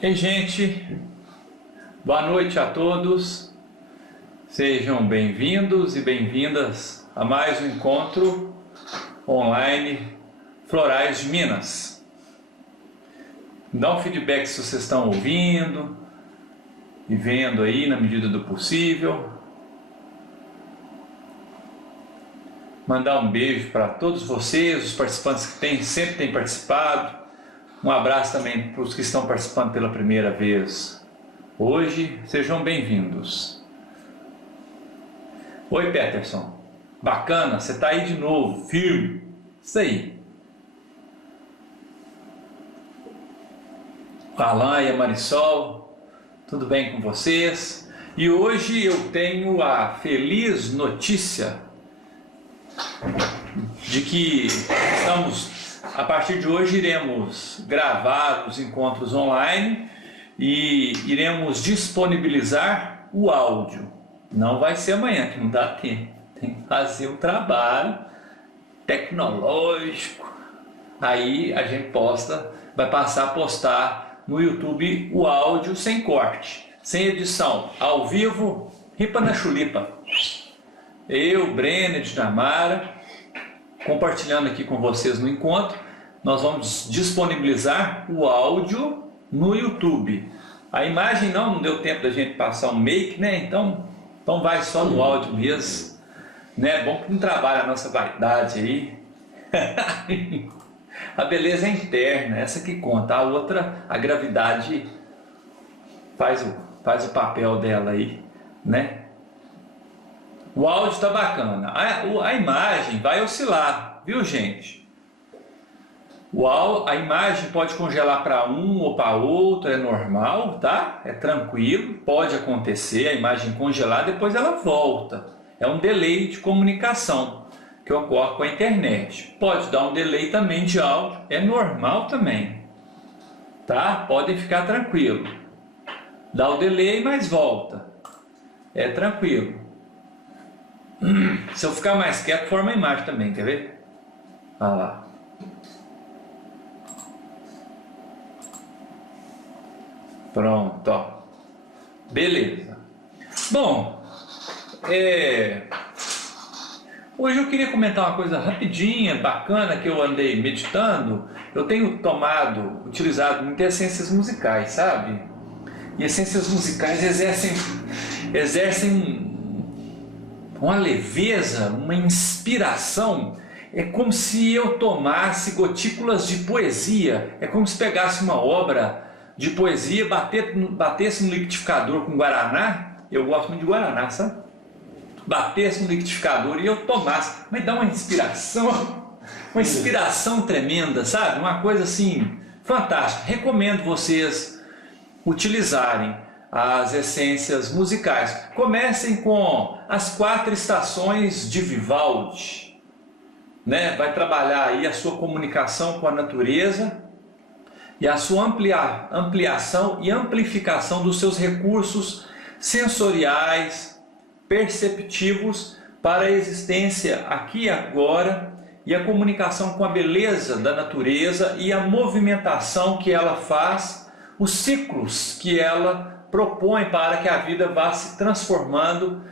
Ei, gente, boa noite a todos, sejam bem-vindos e bem-vindas a mais um encontro online Florais de Minas. Dá um feedback se vocês estão ouvindo e vendo aí na medida do possível. Mandar um beijo para todos vocês, os participantes que sempre têm participado. Um abraço também para os que estão participando pela primeira vez hoje. Sejam bem-vindos. Oi, Peterson. Bacana, você está aí de novo, firme. Isso aí. O Alan e a Marisol, tudo bem com vocês? E hoje eu tenho a feliz notícia de que a partir de hoje iremos gravar os encontros online e iremos disponibilizar o áudio. Não vai ser amanhã, que não dá tempo. Tem que fazer o trabalho tecnológico. Aí a gente vai passar a postar no YouTube o áudio sem corte, sem edição, ao vivo, ripa na chulipa. Eu, Brenner, Dinamara, compartilhando aqui com vocês no encontro. Nós vamos disponibilizar o áudio no YouTube. A imagem não deu tempo da gente passar um make, né? Então vai só no áudio mesmo, né? Bom que não trabalha a nossa vaidade aí. A beleza é interna, essa que conta. A outra, a gravidade faz o papel dela aí, né? O áudio está bacana, a imagem vai oscilar, viu, gente? A imagem pode congelar para um ou para outro, é normal, tá? É tranquilo, pode acontecer, a imagem congelar, depois ela volta. É um delay de comunicação que ocorre com a internet. Pode dar um delay também de áudio, é normal também, tá? Podem ficar tranquilo. Dá o delay, mas volta. É tranquilo. Se eu ficar mais quieto, forma a imagem também, quer ver? Olha lá. Pronto, ó. Beleza. Bom, hoje eu queria comentar uma coisa rapidinha, bacana, que eu andei meditando. Eu tenho utilizado muitas essências musicais, sabe? E essências musicais exercem uma leveza, uma inspiração. É como se eu tomasse gotículas de poesia. É como se pegasse uma obra de poesia, batesse no liquidificador com guaraná. Eu gosto muito de guaraná, sabe? Batesse no liquidificador e eu tomasse. Mas dá uma inspiração tremenda, sabe? Uma coisa assim, fantástica. Recomendo vocês utilizarem as essências musicais. Comecem com as 4 estações de Vivaldi, né? Vai trabalhar aí a sua comunicação com a natureza e a sua ampliação e amplificação dos seus recursos sensoriais, perceptivos para a existência aqui e agora, e a comunicação com a beleza da natureza e a movimentação que ela faz, os ciclos que ela propõe para que a vida vá se transformando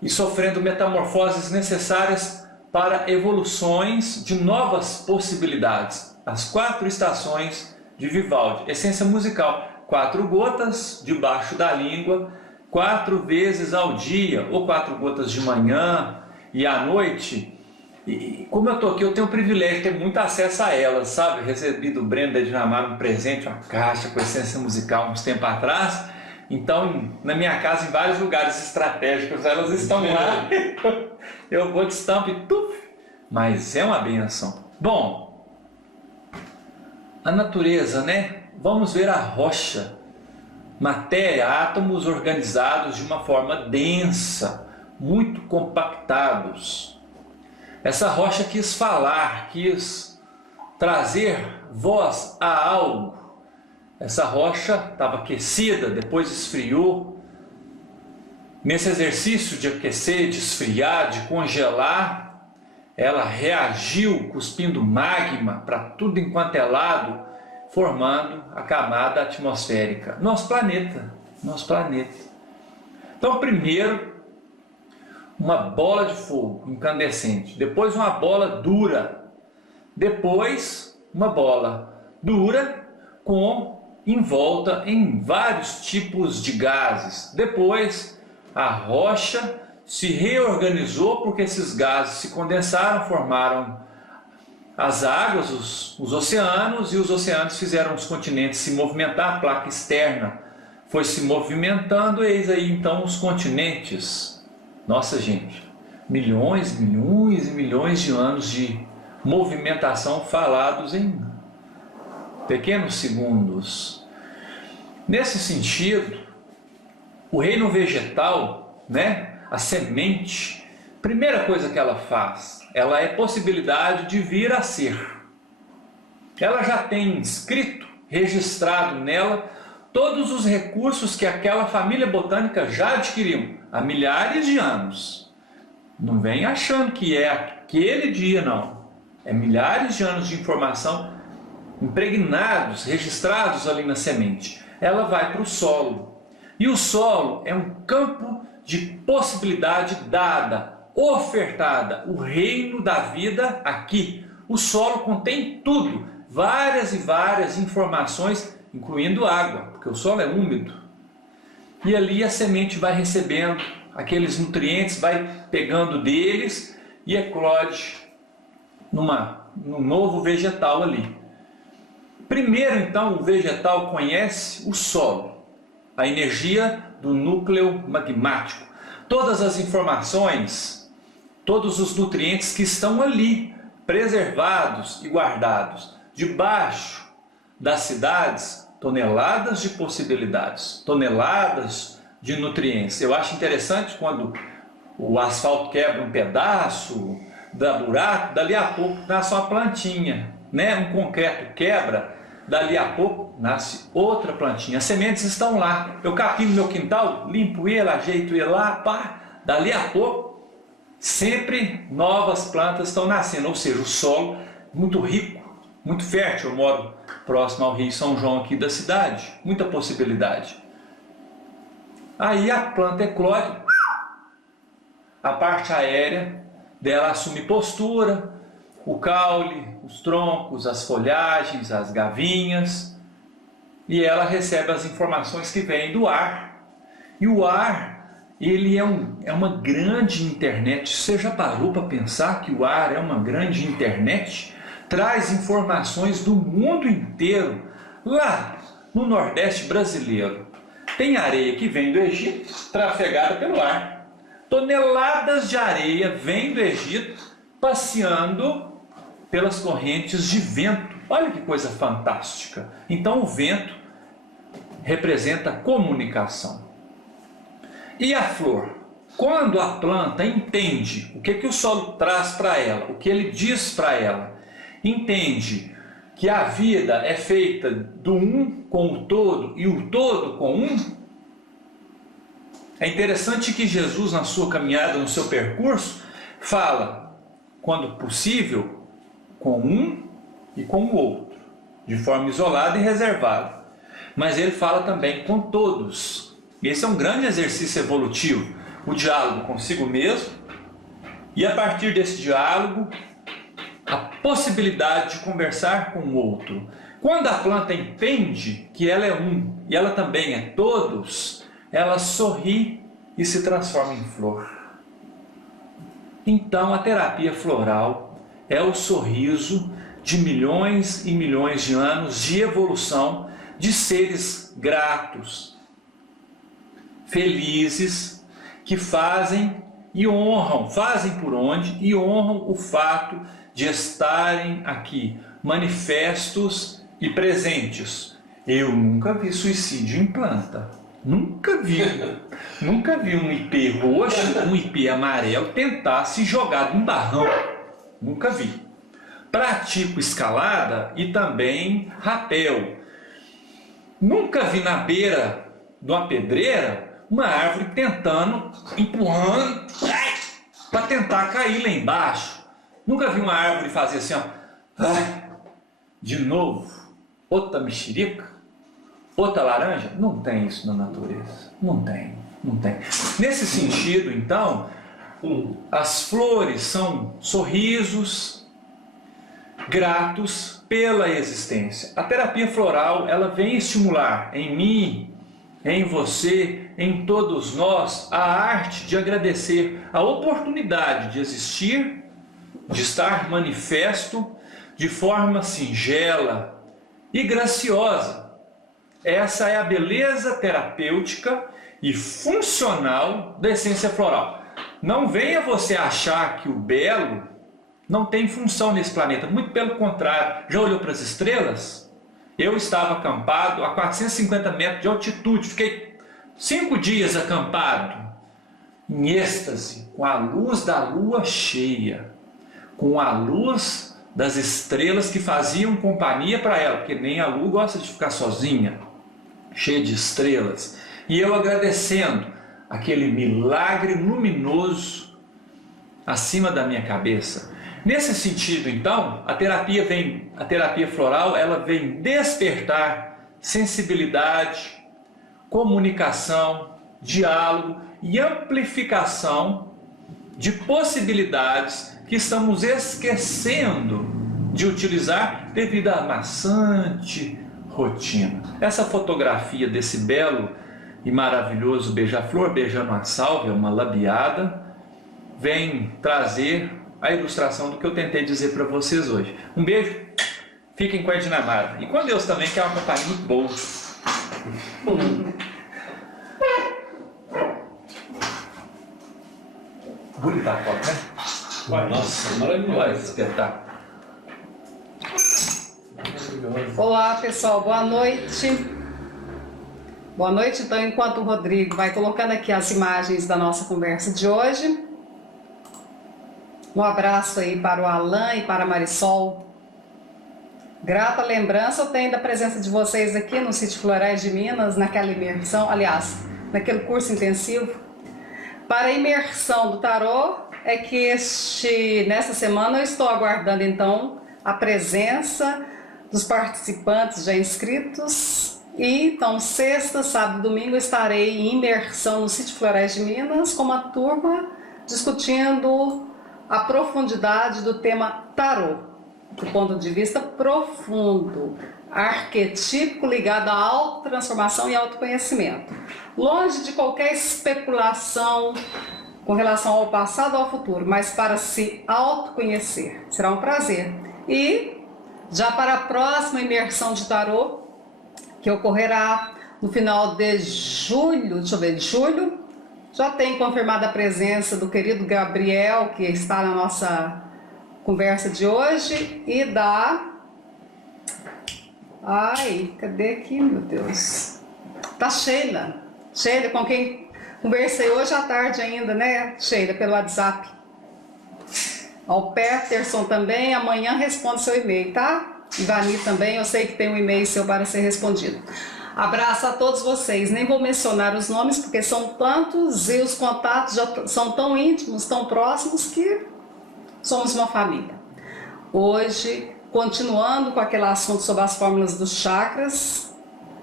e sofrendo metamorfoses necessárias para evoluções de novas possibilidades. As 4 estações de Vivaldi, essência musical, 4 gotas debaixo da língua, 4 vezes ao dia, ou 4 gotas de manhã e à noite. E como eu estou aqui, eu tenho o privilégio de ter muito acesso a elas, sabe? Recebi do Breno da Dinamara um presente, uma caixa com essência musical uns tempos atrás. Então, na minha casa, em vários lugares estratégicos, elas estão lá. Eu vou de estampa e tuf! Mas é uma benção. Bom, a natureza, né? Vamos ver a rocha. Matéria, átomos organizados de uma forma densa, muito compactados. Essa rocha quis falar, quis trazer voz a algo. Essa rocha estava aquecida, depois esfriou. Nesse exercício de aquecer, de esfriar, de congelar, ela reagiu cuspindo magma para tudo enquanto é lado formando a camada atmosférica. Nosso planeta. Então, primeiro, uma bola de fogo incandescente, depois uma bola dura, depois uma bola dura envolta em vários tipos de gases. Depois, a rocha se reorganizou porque esses gases se condensaram, formaram as águas, os oceanos, e os oceanos fizeram os continentes se movimentar, a placa externa foi se movimentando, e eis aí então os continentes. Nossa gente, milhões e milhões de anos de movimentação falados em pequenos segundos. Nesse sentido, o reino vegetal, a semente, primeira coisa que ela faz, ela é possibilidade de vir a ser. Ela já tem escrito, registrado nela, todos os recursos que aquela família botânica já adquiriu há milhares de anos. Não vem achando que é aquele dia, não. É milhares de anos de informação impregnados, registrados ali na semente. Ela vai para o solo. E o solo é um campo de possibilidade dada, ofertada, o reino da vida aqui. O solo contém tudo, várias e várias informações, incluindo água, porque o solo é úmido. E ali a semente vai recebendo aqueles nutrientes, vai pegando deles e eclode num novo vegetal ali. Primeiro, então, o vegetal conhece o solo, a energia do núcleo magmático, todas as informações, todos os nutrientes que estão ali, preservados e guardados. Debaixo das cidades, toneladas de possibilidades, toneladas de nutrientes. Eu acho interessante quando o asfalto quebra um pedaço, dá buraco, dali a pouco nasce uma plantinha, um concreto quebra, dali a pouco nasce outra plantinha. As sementes estão lá. Eu capino meu quintal, limpo ele, ajeito ele lá, dali a pouco, sempre novas plantas estão nascendo. Ou seja, o solo muito rico, muito fértil. Eu moro próximo ao Rio São João aqui da cidade, muita possibilidade. Aí a planta eclode, a parte aérea dela assume postura, o caule, os troncos, as folhagens, as gavinhas, e ela recebe as informações que vêm do ar. E o ar, ele é uma grande internet. Você já parou para pensar que o ar é uma grande internet? Traz informações do mundo inteiro. Lá no Nordeste brasileiro, tem areia que vem do Egito, trafegada pelo ar. Toneladas de areia vêm do Egito, passeando pelas correntes de vento. Olha que coisa fantástica. Então o vento representa comunicação. E a flor? Quando a planta entende o que o solo traz para ela, o que ele diz para ela, entende que a vida é feita do um com o todo e o todo com um. É interessante que Jesus, na sua caminhada, no seu percurso, fala, quando possível, com um e com o outro, de forma isolada e reservada. Mas ele fala também com todos. Esse é um grande exercício evolutivo, o diálogo consigo mesmo, e a partir desse diálogo, a possibilidade de conversar com o outro. Quando a planta entende que ela é um e ela também é todos, ela sorri e se transforma em flor. Então a terapia floral é o sorriso de milhões e milhões de anos de evolução de seres gratos, felizes, que fazem e honram, fazem por onde e honram o fato de estarem aqui, manifestos e presentes. Eu nunca vi suicídio em planta. Nunca vi um ipê roxo, um ipê amarelo tentar se jogar num barrão. Nunca vi. Pratico escalada e também rapel. Nunca vi na beira de uma pedreira uma árvore tentando, empurrando, para tentar cair lá embaixo. Nunca vi uma árvore fazer assim, ó, de novo. outra mexerica, outra laranja? Não tem isso na natureza. Não tem, não tem. Nesse sentido, então, as flores são sorrisos gratos pela existência. A terapia floral, ela vem estimular em mim, em você, em todos nós, a arte de agradecer a oportunidade de existir, de estar manifesto de forma singela e graciosa. Essa é a beleza terapêutica e funcional da essência floral. Não venha você achar que o belo não tem função nesse planeta, muito pelo contrário. Já olhou para as estrelas? Eu estava acampado a 450 metros de altitude, fiquei 5 dias acampado, em êxtase, com a luz da lua cheia, com a luz das estrelas que faziam companhia para ela, porque nem a lua gosta de ficar sozinha, cheia de estrelas. E eu agradecendo aquele milagre luminoso acima da minha cabeça. Nesse sentido, então, a terapia floral, ela vem despertar sensibilidade, comunicação, diálogo e amplificação de possibilidades que estamos esquecendo de utilizar devido à maçante rotina. Essa fotografia desse belo e maravilhoso beija-flor beijando uma sálvia, uma labiada, vem trazer a ilustração do que eu tentei dizer para vocês hoje. Um beijo, fiquem com a Edinamara. E com Deus também, que é uma companhia muito boa. Bonita a foto, né? Vai, nossa, maravilhoso. Vai despertar. Olá pessoal, boa noite. Boa noite, então, enquanto o Rodrigo vai colocando aqui as imagens da nossa conversa de hoje. Um abraço aí para o Alan e para a Marisol. Grata lembrança eu tenho da presença de vocês aqui no Sítio Florais de Minas, naquela imersão, aliás, naquele curso intensivo. Para a imersão do tarô, é que nessa semana eu estou aguardando então a presença dos participantes já inscritos. E então, sexta, sábado e domingo estarei em imersão no Sítio Florais de Minas com uma turma discutindo a profundidade do tema tarô, do ponto de vista profundo, arquetípico ligado à autotransformação e autoconhecimento. Longe de qualquer especulação com relação ao passado ou ao futuro, mas para se autoconhecer. Será um prazer. E já para a próxima imersão de tarô, que ocorrerá no final de julho, julho, já tem confirmada a presença do querido Gabriel, que está na nossa conversa de hoje, e da... Ai, cadê aqui, meu Deus? Da Sheila. Sheila, com quem conversei hoje à tarde ainda, né, Sheila, pelo WhatsApp. Ao Peterson também, amanhã responde seu e-mail, tá? Ivani também, eu sei que tem um e-mail seu para ser respondido. Abraço a todos vocês, nem vou mencionar os nomes porque são tantos e os contatos já são tão íntimos, tão próximos que somos uma família. Hoje, continuando com aquele assunto sobre as fórmulas dos chakras,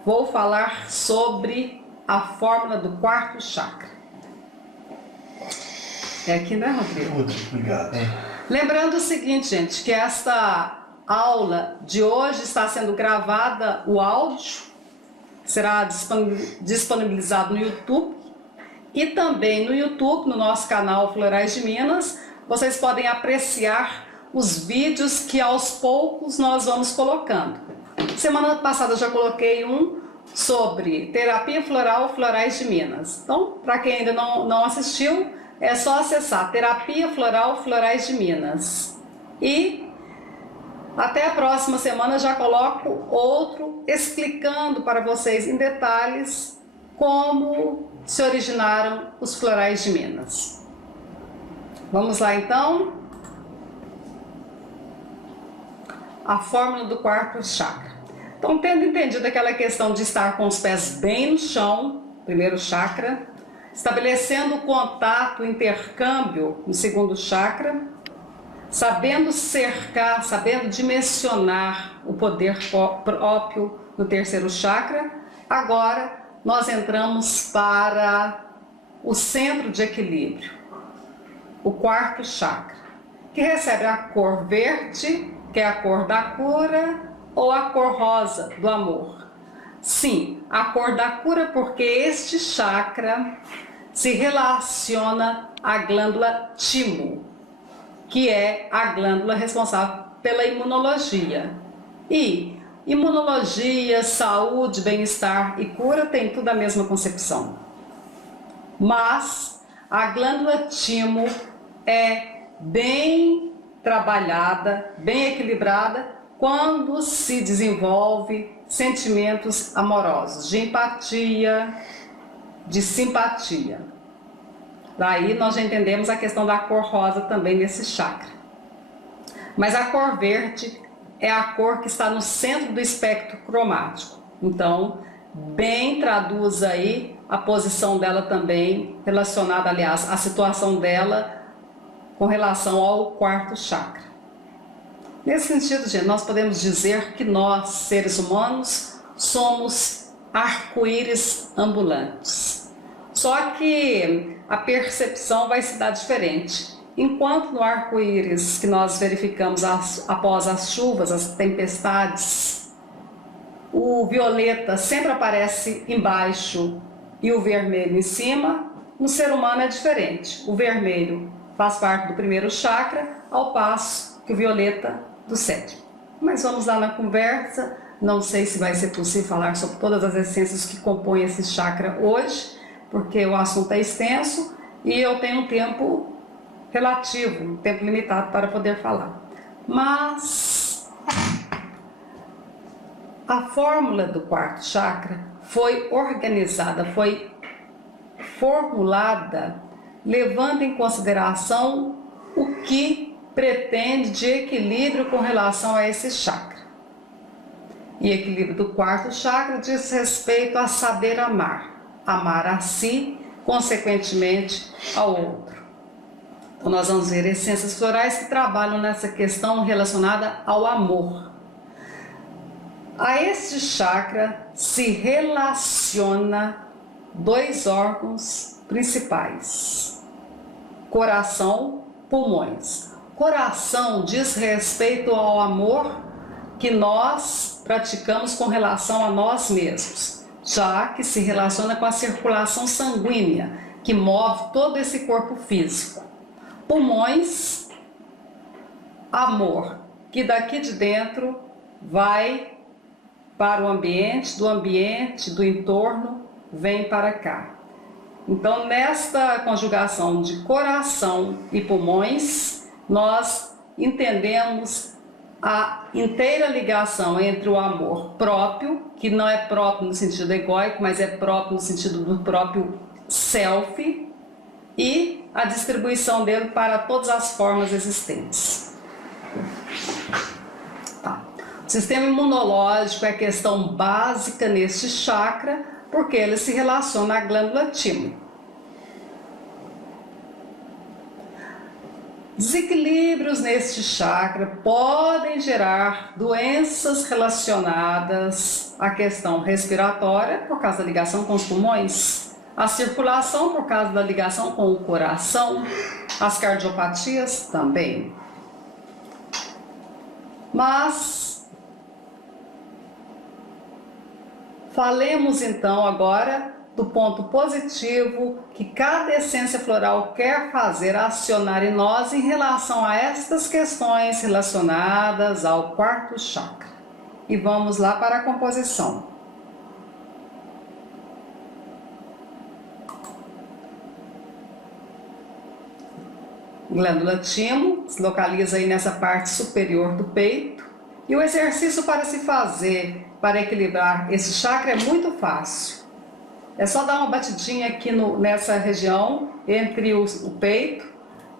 vou falar sobre a fórmula do quarto chakra. É aqui, né, Rodrigo? Obrigado. Lembrando o seguinte, gente, que esta aula de hoje está sendo gravada, o áudio será disponibilizado no YouTube e também no YouTube, no nosso canal Florais de Minas, vocês podem apreciar os vídeos que aos poucos nós vamos colocando. Semana passada eu já coloquei um sobre terapia floral Florais de Minas. Então, para quem ainda não assistiu, é só acessar terapia floral Florais de Minas. E até a próxima semana já coloco outro explicando para vocês em detalhes como se originaram os florais de Minas. Vamos lá então. A fórmula do quarto chakra. Então, tendo entendido aquela questão de estar com os pés bem no chão, primeiro chakra, estabelecendo o contato, o intercâmbio no segundo chakra, sabendo cercar, sabendo dimensionar o poder próprio no terceiro chakra, agora nós entramos para o centro de equilíbrio, o quarto chakra, que recebe a cor verde, que é a cor da cura, ou a cor rosa do amor. Sim, a cor da cura, porque este chakra se relaciona à glândula timo, que é a glândula responsável pela imunologia. E imunologia, saúde, bem-estar e cura tem tudo a mesma concepção. Mas a glândula timo é bem trabalhada, bem equilibrada, quando se desenvolve sentimentos amorosos, de empatia, de simpatia. Daí nós já entendemos a questão da cor rosa também nesse chakra. Mas a cor verde é a cor que está no centro do espectro cromático. Então, bem traduz aí a posição dela também, relacionada, aliás, a situação dela com relação ao quarto chakra. Nesse sentido, gente, nós podemos dizer que nós, seres humanos, somos arco-íris ambulantes. Só que a percepção vai se dar diferente. Enquanto no arco-íris que nós verificamos após as chuvas, as tempestades, o violeta sempre aparece embaixo e o vermelho em cima, no ser humano é diferente. O vermelho faz parte do primeiro chakra, ao passo que o violeta do sétimo. Mas vamos lá na conversa. Não sei se vai ser possível falar sobre todas as essências que compõem esse chakra hoje, porque o assunto é extenso e eu tenho um tempo relativo, um tempo limitado para poder falar. Mas a fórmula do quarto chakra foi organizada, foi formulada, levando em consideração o que pretende de equilíbrio com relação a esse chakra. E equilíbrio do quarto chakra diz respeito a saber amar, amar a si, consequentemente ao outro. Então nós vamos ver essências florais que trabalham nessa questão relacionada ao amor. A este chakra se relaciona dois órgãos principais: coração, pulmões. Coração diz respeito ao amor que nós praticamos com relação a nós mesmos, já que se relaciona com a circulação sanguínea, que move todo esse corpo físico. Pulmões, amor, que daqui de dentro vai para o ambiente, do entorno, vem para cá. Então, nesta conjugação de coração e pulmões, nós entendemos a inteira ligação entre o amor próprio, que não é próprio no sentido egóico, mas é próprio no sentido do próprio self, e a distribuição dele para todas as formas existentes. Tá. O sistema imunológico é questão básica neste chakra, porque ele se relaciona à glândula timo. Desequilíbrios neste chakra podem gerar doenças relacionadas à questão respiratória, por causa da ligação com os pulmões, a circulação, por causa da ligação com o coração, as cardiopatias também. Mas falemos então agora do ponto positivo que cada essência floral quer fazer acionar em nós em relação a estas questões relacionadas ao quarto chakra. E vamos lá para a composição. Glândula timo se localiza aí nessa parte superior do peito. E o exercício para se fazer para equilibrar esse chakra é muito fácil. É só dar uma batidinha aqui nessa região, entre o peito,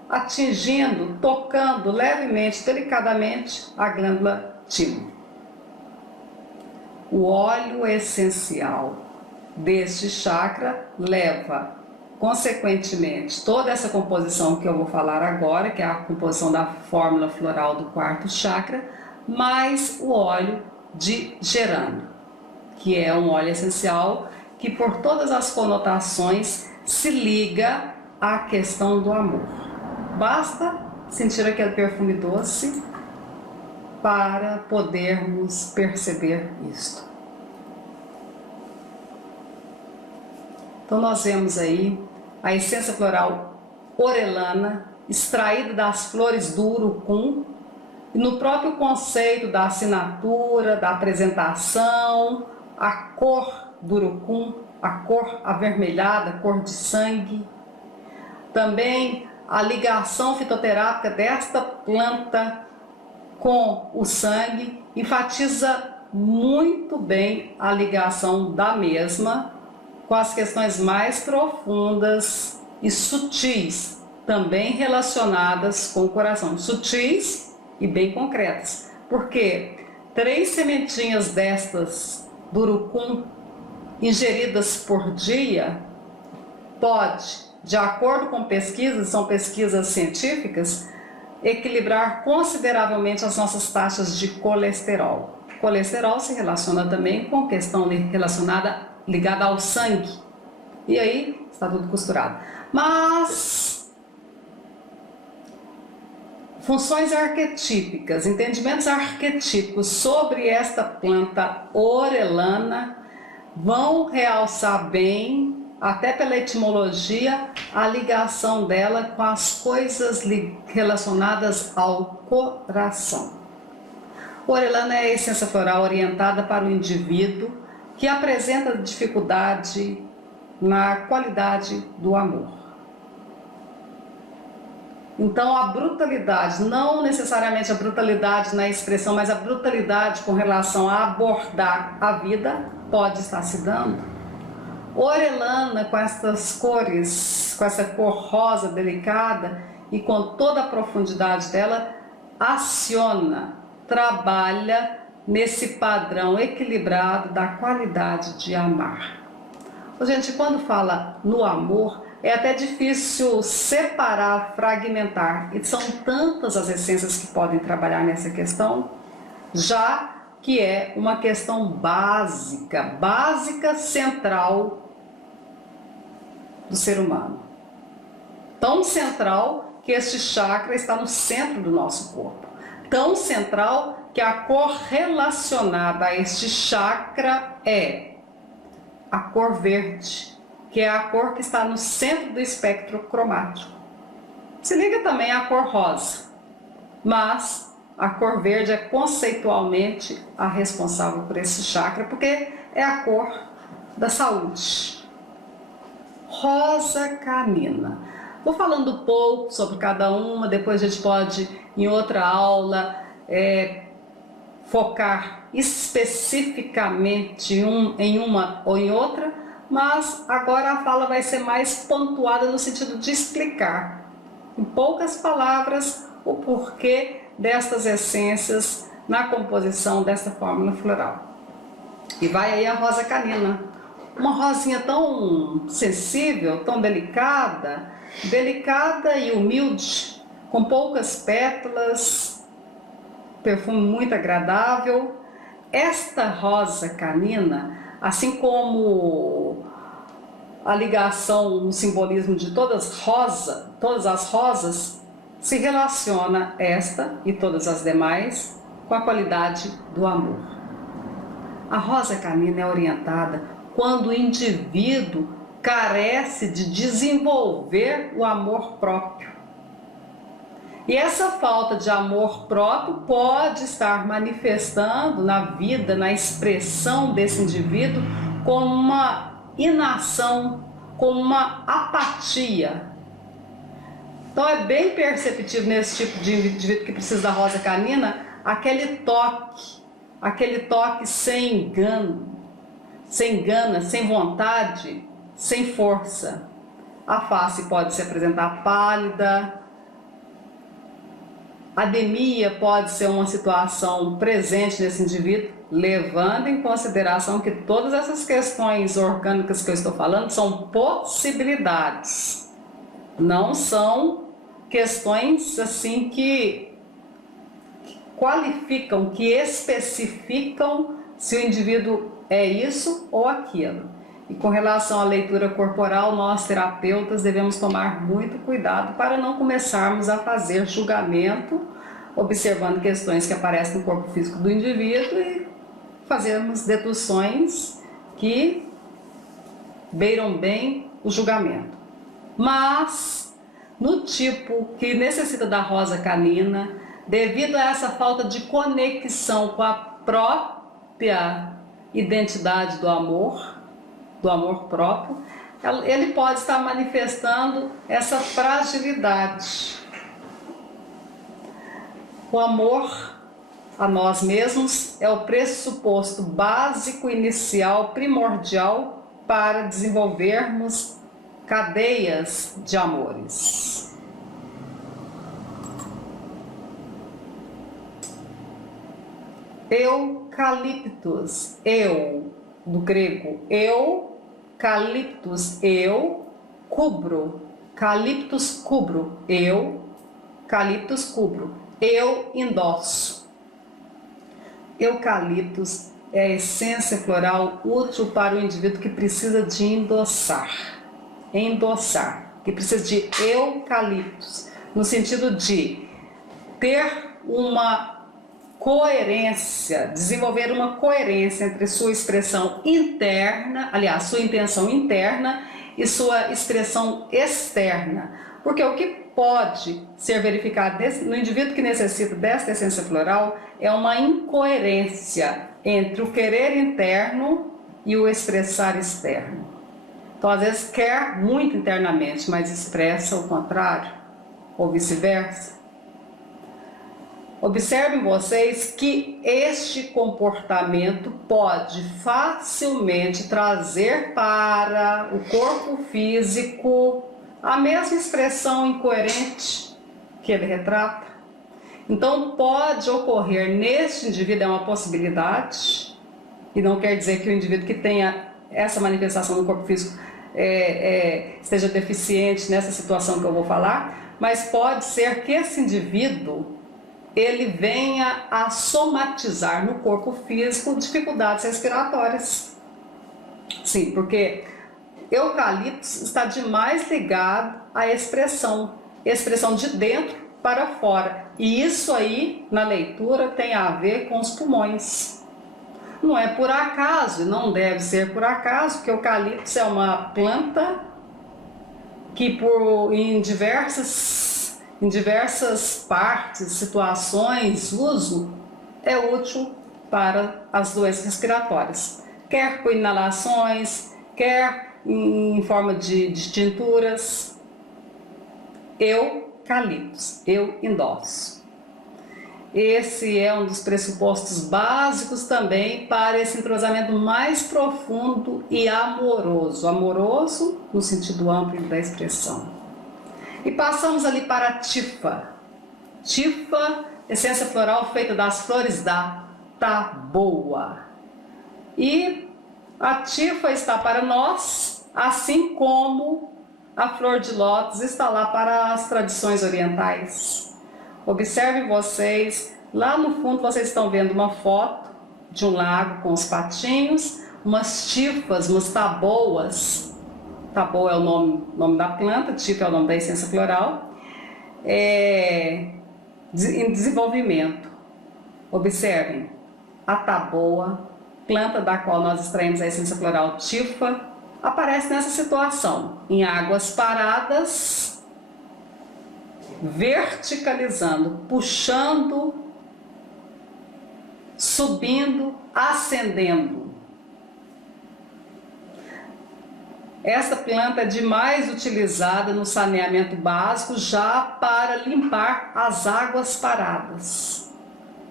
atingindo, tocando levemente, delicadamente, a glândula timo. O óleo essencial deste chakra leva consequentemente, toda essa composição que eu vou falar agora, que é a composição da fórmula floral do quarto chakra, mais o óleo de gerânio, que é um óleo essencial que por todas as conotações se liga à questão do amor. Basta sentir aquele perfume doce para podermos perceber isto. Então nós vemos aí a essência floral orelana, extraída das flores do urucum, e no próprio conceito da assinatura, da apresentação, a cor do urucum, a cor avermelhada, cor de sangue. Também a ligação fitoterápica desta planta com o sangue enfatiza muito bem a ligação da mesma com as questões mais profundas e sutis, também relacionadas com o coração. Sutis e bem concretas, porque 3 sementinhas destas do urucum ingeridas por dia pode, de acordo com pesquisas, são pesquisas científicas, equilibrar consideravelmente as nossas taxas de colesterol. Colesterol se relaciona também com questão ligada ao sangue. E aí está tudo costurado. Mas funções arquetípicas, entendimentos arquetípicos sobre esta planta orelana vão realçar bem, até pela etimologia, a ligação dela com as coisas relacionadas ao coração. Orelana é a essência floral orientada para o indivíduo que apresenta dificuldade na qualidade do amor. Então a brutalidade, não necessariamente a brutalidade na expressão, mas a brutalidade com relação a abordar a vida pode estar se dando. Orelana, com essas cores, com essa cor rosa delicada e com toda a profundidade dela, aciona, trabalha nesse padrão equilibrado da qualidade de amar. Gente, quando fala no amor, é até difícil separar, fragmentar, e são tantas as essências que podem trabalhar nessa questão, já que é uma questão básica, central do ser humano. Tão central que este chakra está no centro do nosso corpo. Tão central que a cor relacionada a este chakra é a cor verde, que é a cor que está no centro do espectro cromático. Se liga também à cor rosa, mas a cor verde é conceitualmente a responsável por esse chakra, porque é a cor da saúde. Rosa canina. Vou falando pouco sobre cada uma, depois a gente pode, em outra aula, focar especificamente em uma ou em outra, mas agora a fala vai ser mais pontuada no sentido de explicar, em poucas palavras, o porquê destas essências na composição desta fórmula floral. E vai aí a rosa canina, uma rosinha tão sensível, tão delicada e humilde, com poucas pétalas, perfume muito agradável. Esta rosa canina, assim como a ligação no simbolismo de todas as rosas, se relaciona esta e todas as demais com a qualidade do amor. A rosa canina é orientada quando o indivíduo carece de desenvolver o amor próprio. E essa falta de amor próprio pode estar manifestando na vida, na expressão desse indivíduo, como uma inação, como uma apatia. Então é bem perceptível nesse tipo de indivíduo que precisa da rosa canina, aquele toque sem gana, sem vontade, sem força. A face pode se apresentar pálida, anemia pode ser uma situação presente nesse indivíduo, levando em consideração que todas essas questões orgânicas que eu estou falando são possibilidades, não são questões assim que qualificam, que especificam se o indivíduo é isso ou aquilo. E com relação à leitura corporal, nós terapeutas devemos tomar muito cuidado para não começarmos a fazer julgamento, observando questões que aparecem no corpo físico do indivíduo e fazermos deduções que beiram bem o julgamento. Mas, no tipo que necessita da rosa canina, devido a essa falta de conexão com a própria identidade do amor próprio, ele pode estar manifestando essa fragilidade. O amor a nós mesmos é o pressuposto básico, inicial, primordial para desenvolvermos cadeias de amores. Eucaliptus, do grego eucaliptus, cubro, caliptus cubro, caliptus cubro, eu endosso. Eucaliptus é a essência floral útil para o indivíduo que precisa de endossar, que precisa de eucaliptus, no sentido de ter uma coerência, desenvolver uma coerência entre sua expressão interna, aliás, sua intenção interna e sua expressão externa. Porque o que pode ser verificado no indivíduo que necessita desta essência floral é uma incoerência entre o querer interno e o expressar externo. Então, às vezes, quer muito internamente, mas expressa o contrário, ou vice-versa. Observem vocês que este comportamento pode facilmente trazer para o corpo físico a mesma expressão incoerente que ele retrata. Então pode ocorrer neste indivíduo, é uma possibilidade, e não quer dizer que o indivíduo que tenha essa manifestação no corpo físico esteja deficiente nessa situação que eu vou falar, mas pode ser que esse indivíduo ele venha a somatizar no corpo físico dificuldades respiratórias. Sim, porque eucaliptus está demais ligado à expressão de dentro para fora. E isso aí, na leitura, tem a ver com os pulmões. Não é por acaso, e não deve ser por acaso, que o eucaliptus é uma planta que em diversas partes, situações, uso, é útil para as doenças respiratórias. Quer com inalações, quer em forma de tinturas. Eucaliptus, eu endosso. Esse é um dos pressupostos básicos também para esse entrosamento mais profundo e amoroso. Amoroso no sentido amplo da expressão. E passamos ali para a tifa. Tifa, essência floral feita das flores da taboa. E a tifa está para nós, assim como a flor de lótus está lá para as tradições orientais. Observem vocês, lá no fundo vocês estão vendo uma foto de um lago com os patinhos, umas tifas, umas taboas. Taboa é o nome da planta, tifa é o nome da essência floral, em desenvolvimento. Observem, a taboa, planta da qual nós extraímos a essência floral tifa, aparece nessa situação, em águas paradas, verticalizando, puxando, subindo, ascendendo. Essa planta é demais utilizada no saneamento básico já para limpar as águas paradas.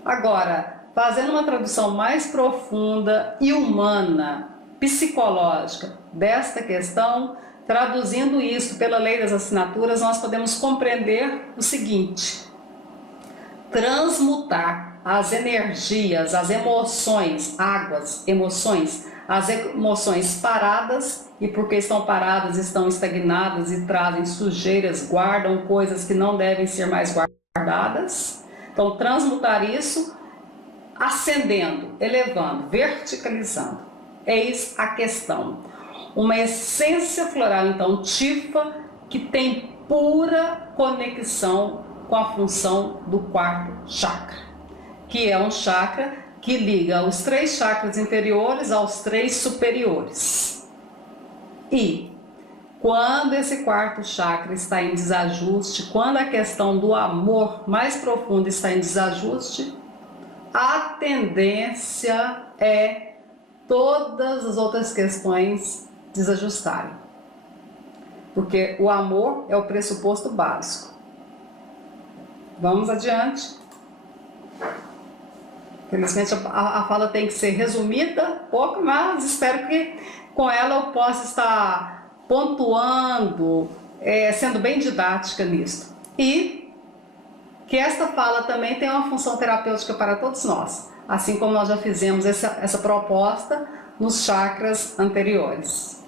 Agora, fazendo uma tradução mais profunda e humana, psicológica desta questão, traduzindo isso pela lei das assinaturas, nós podemos compreender o seguinte: transmutar as energias, as emoções, águas, emoções, as emoções paradas, e porque estão paradas, estão estagnadas e trazem sujeiras, guardam coisas que não devem ser mais guardadas. Então, transmutar isso, ascendendo, elevando, verticalizando. Eis a questão. Uma essência floral, então, tifa, que tem pura conexão com a função do quarto chakra, que é um chakra que liga os 3 chakras inferiores aos 3 superiores. E quando esse quarto chakra está em desajuste, quando a questão do amor mais profundo está em desajuste, a tendência é todas as outras questões desajustarem. Porque o amor é o pressuposto básico. Vamos adiante. Felizmente a fala tem que ser resumida, pouco, mas espero que com ela eu possa estar pontuando, sendo bem didática nisso. E que esta fala também tem uma função terapêutica para todos nós, assim como nós já fizemos essa proposta nos chakras anteriores.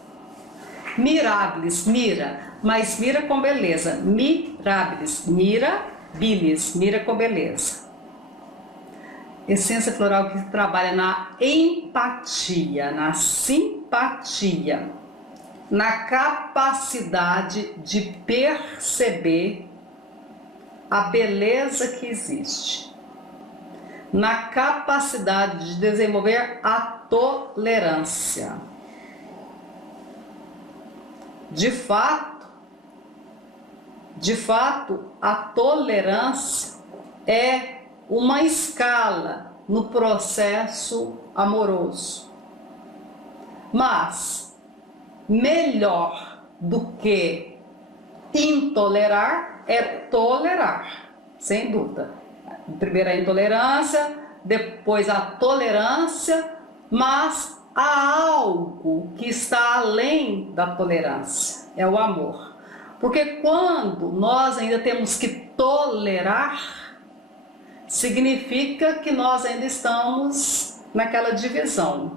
Mirabilis, mira, mas mira com beleza. Mirabilis, mirabilis, mira com beleza. Essência floral que trabalha na empatia, na simpatia, na capacidade de perceber a beleza que existe, na capacidade de desenvolver a tolerância. De fato, a tolerância é uma escala no processo amoroso. Mas melhor do que intolerar é tolerar, sem dúvida. Primeiro a intolerância, depois a tolerância, mas há algo que está além da tolerância, é o amor. Porque quando nós ainda temos que tolerar, significa que nós ainda estamos naquela divisão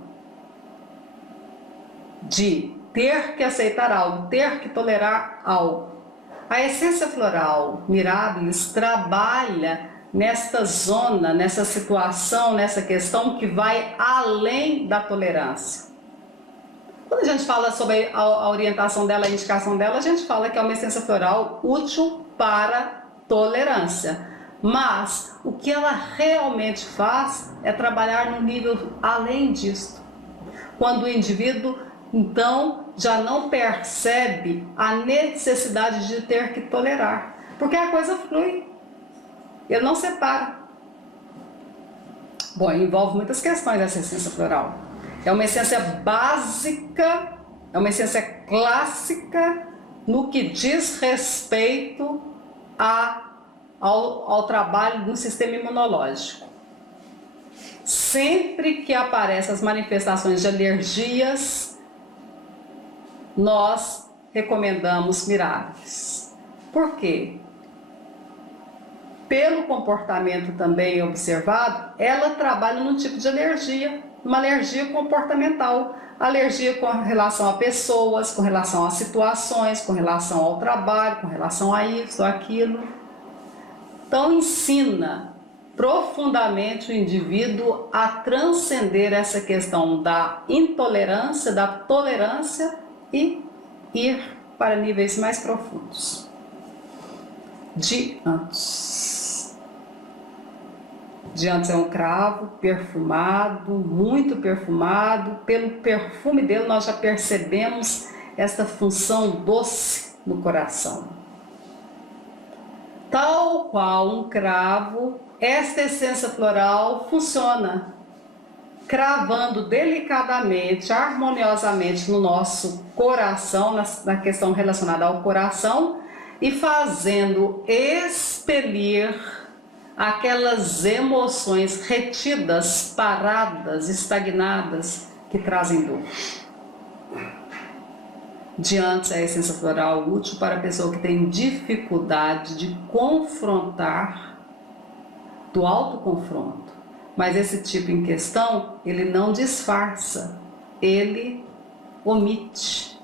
de ter que aceitar algo, ter que tolerar algo. A essência floral Mirabilis trabalha nesta zona, nessa situação, nessa questão que vai além da tolerância. Quando a gente fala sobre a orientação dela, a indicação dela, a gente fala que é uma essência floral útil para tolerância. Mas o que ela realmente faz é trabalhar no nível além disso. Quando o indivíduo, então, já não percebe a necessidade de ter que tolerar. Porque a coisa flui. Ele não separa. Bom, envolve muitas questões essa essência floral. É uma essência básica, é uma essência clássica no que diz respeito ao trabalho do sistema imunológico. Sempre que aparecem as manifestações de alergias, nós recomendamos Mirabilis. Por quê? Pelo comportamento também observado, ela trabalha num tipo de alergia, uma alergia comportamental, alergia com relação a pessoas, com relação a situações, com relação ao trabalho, com relação a isso, aquilo. Então ensina profundamente o indivíduo a transcender essa questão da intolerância, da tolerância e ir para níveis mais profundos. Dianthus é um cravo perfumado, muito perfumado. Pelo perfume dele nós já percebemos esta função doce no coração. Tal qual um cravo, esta essência floral funciona, cravando delicadamente, harmoniosamente no nosso coração, na questão relacionada ao coração, e fazendo expelir aquelas emoções retidas, paradas, estagnadas, que trazem dor. Dianthus é a essência floral útil para a pessoa que tem dificuldade de confrontar do autoconfronto. Mas esse tipo em questão, ele não disfarça, ele omite.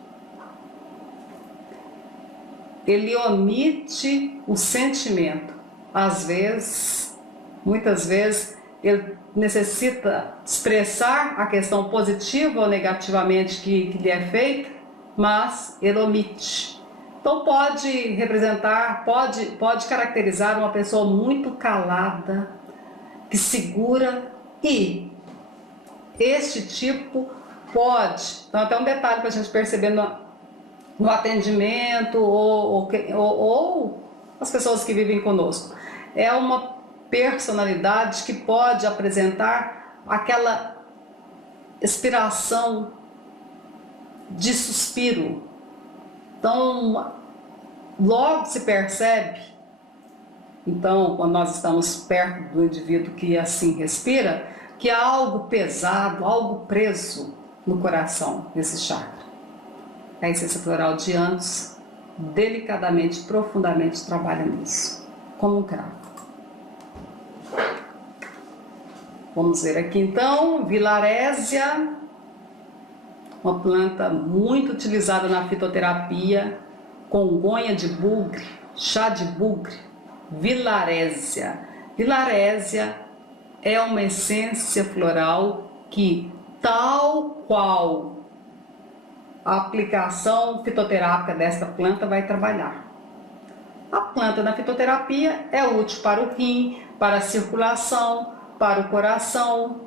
Ele omite o sentimento. Às vezes, muitas vezes, ele necessita expressar a questão positiva ou negativamente que lhe é feita, mas ele omite. Então pode representar, pode caracterizar uma pessoa muito calada, que segura, e este tipo pode, então até um detalhe para a gente perceber no atendimento ou as pessoas que vivem conosco, é uma personalidade que pode apresentar aquela expiração de suspiro. Então, logo se percebe, então, quando nós estamos perto do indivíduo que assim respira, que há algo pesado, algo preso no coração, nesse chakra. A essência floral de Anos, delicadamente, profundamente trabalha nisso, como um cravo. Vamos ver aqui então, Vilarésia, uma planta muito utilizada na fitoterapia, congonha de bugre, chá de bugre, Vilarésia. Vilarésia é uma essência floral que, tal qual a aplicação fitoterápica desta planta vai trabalhar. A planta na fitoterapia é útil para o rim, para a circulação, para o coração,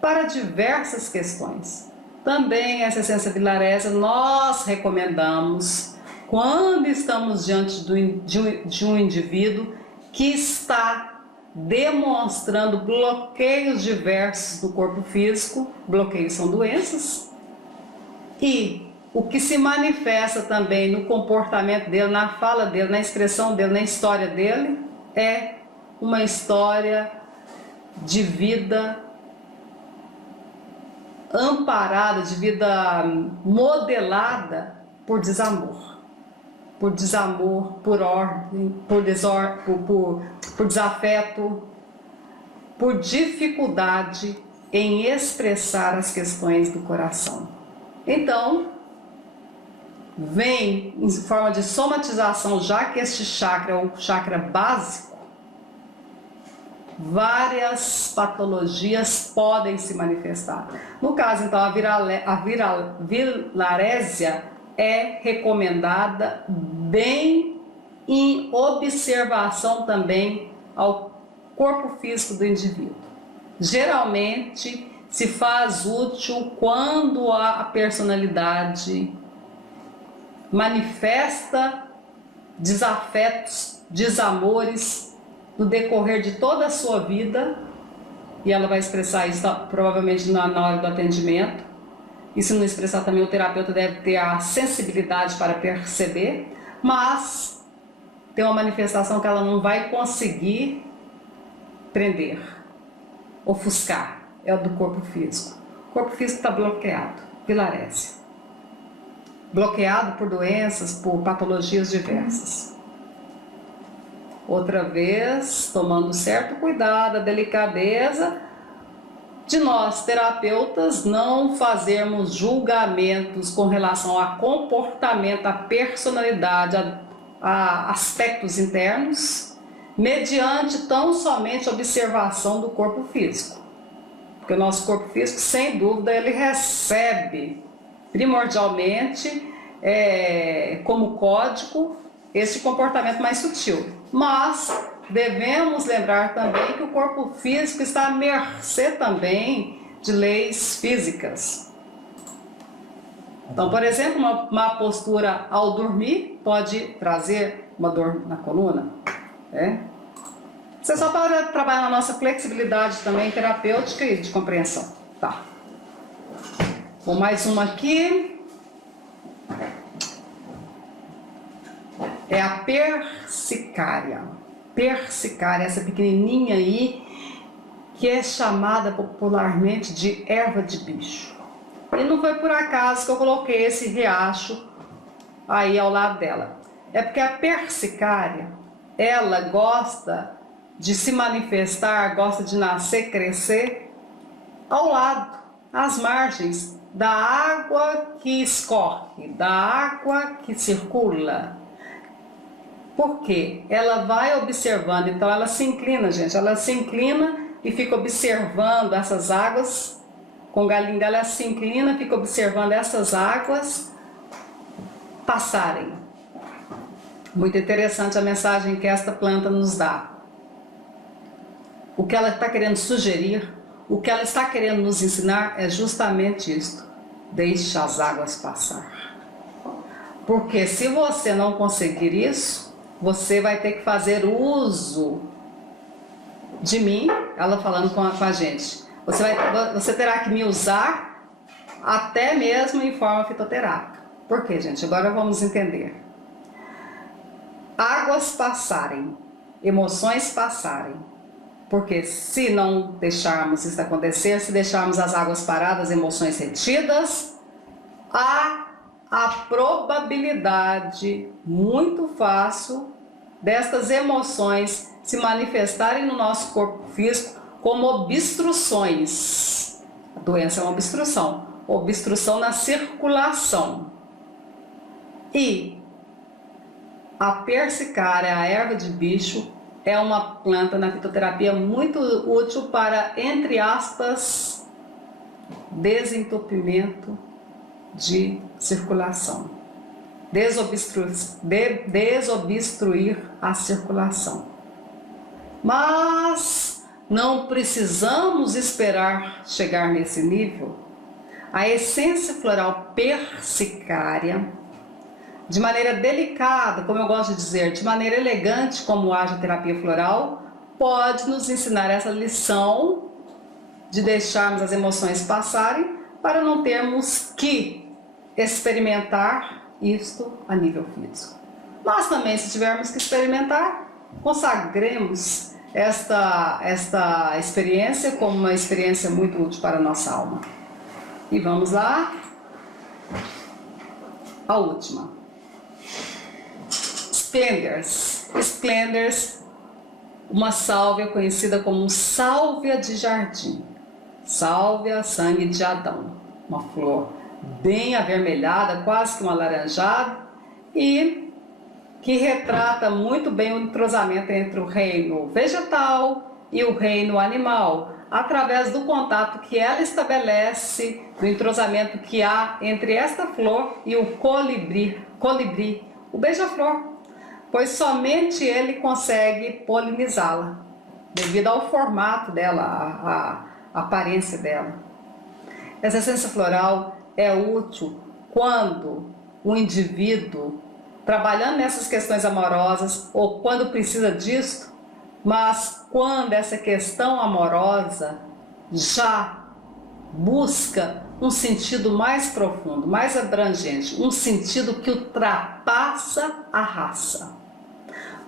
para diversas questões. Também essa essência vilarésia nós recomendamos quando estamos diante de um indivíduo que está demonstrando bloqueios diversos do corpo físico. Bloqueios são doenças, e o que se manifesta também no comportamento dele, na fala dele, na expressão dele, na história dele, é uma história de vida amparada, de vida modelada por desamor. Por desamor, por ordem, por desafeto, por dificuldade em expressar as questões do coração. Então, vem em forma de somatização, já que este chakra é um chakra básico, várias patologias podem se manifestar. No caso, então, a vilarésia é recomendada bem em observação também ao corpo físico do indivíduo. Geralmente se faz útil quando a personalidade manifesta desafetos, desamores no decorrer de toda a sua vida, e ela vai expressar isso provavelmente na hora do atendimento. E se não expressar também, o terapeuta deve ter a sensibilidade para perceber, mas tem uma manifestação que ela não vai conseguir prender, ofuscar, é o do corpo físico. O corpo físico está bloqueado, vilarésia. Bloqueado por doenças, por patologias diversas. Outra vez, tomando certo cuidado, a delicadeza de nós, terapeutas, não fazermos julgamentos com relação a comportamento, a personalidade, a aspectos internos, mediante tão somente observação do corpo físico. Porque o nosso corpo físico, sem dúvida, ele recebe primordialmente como código esse comportamento mais sutil. Mas devemos lembrar também que o corpo físico está à mercê também de leis físicas. Então, por exemplo, uma postura ao dormir pode trazer uma dor na coluna. Você só pode trabalhar na nossa flexibilidade também terapêutica e de compreensão. Tá. Vou mais uma aqui. É a persicária. Persicária, essa pequenininha aí, que é chamada popularmente de erva de bicho. E não foi por acaso que eu coloquei esse riacho aí ao lado dela. É porque a persicária, ela gosta de se manifestar, gosta de nascer, crescer ao lado, às margens da água que escorre, da água que circula. Por quê? Ela vai observando, então ela se inclina, gente, ela se inclina e fica observando essas águas, com galinha ela se inclina, fica observando essas águas passarem. Muito interessante a mensagem que esta planta nos dá. O que ela está querendo sugerir, o que ela está querendo nos ensinar é justamente isto: deixe as águas passar. Porque se você não conseguir isso, você vai ter que fazer uso de mim, ela falando com a gente. Você terá que me usar até mesmo em forma fitoterápica. Por quê, gente? Agora vamos entender. Águas passarem, emoções passarem. Porque se não deixarmos isso acontecer, se deixarmos as águas paradas, emoções retidas, há a probabilidade muito fácil destas emoções se manifestarem no nosso corpo físico como obstruções. A doença é uma obstrução, obstrução na circulação. E a persicária, a erva de bicho, é uma planta na fitoterapia muito útil para, entre aspas, desentupimento de circulação. Desobstruir a circulação. Mas não precisamos esperar chegar nesse nível. A essência floral persicária, de maneira delicada, como eu gosto de dizer, de maneira elegante, como age a terapia floral, pode nos ensinar essa lição de deixarmos as emoções passarem para não termos que experimentar isto a nível físico. Mas também, se tivermos que experimentar, consagremos esta experiência como uma experiência muito útil para a nossa alma. E vamos lá, a última. Splendors, uma sálvia conhecida como sálvia de jardim, sálvia sangue de Adão, uma flor bem avermelhada, quase que um alaranjado, e que retrata muito bem o entrosamento entre o reino vegetal e o reino animal, através do contato que ela estabelece, do entrosamento que há entre esta flor e o colibri, o beija-flor, pois somente ele consegue polinizá-la, devido ao formato dela, a aparência dela. Essa essência floral é útil quando o indivíduo, trabalhando nessas questões amorosas, ou quando precisa disso, mas quando essa questão amorosa já busca um sentido mais profundo, mais abrangente, um sentido que ultrapassa a raça.